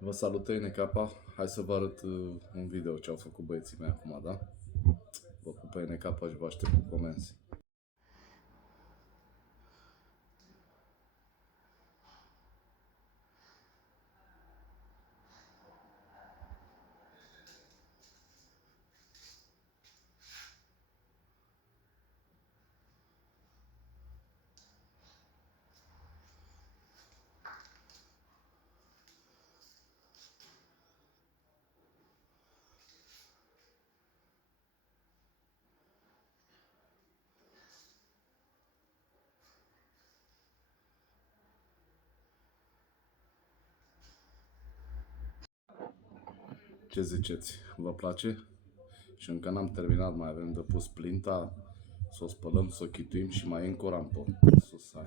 Vă salută NK. Hai să vă arăt un video ce au făcut băieții mei acum, da? Vă pup pe NK și vă aștept cu comenzi. Ce ziceți? Vă place? Și încă n-am terminat, mai avem de pus plinta, să o spălăm, să o chituim și mai e încă o rampă sus, hai.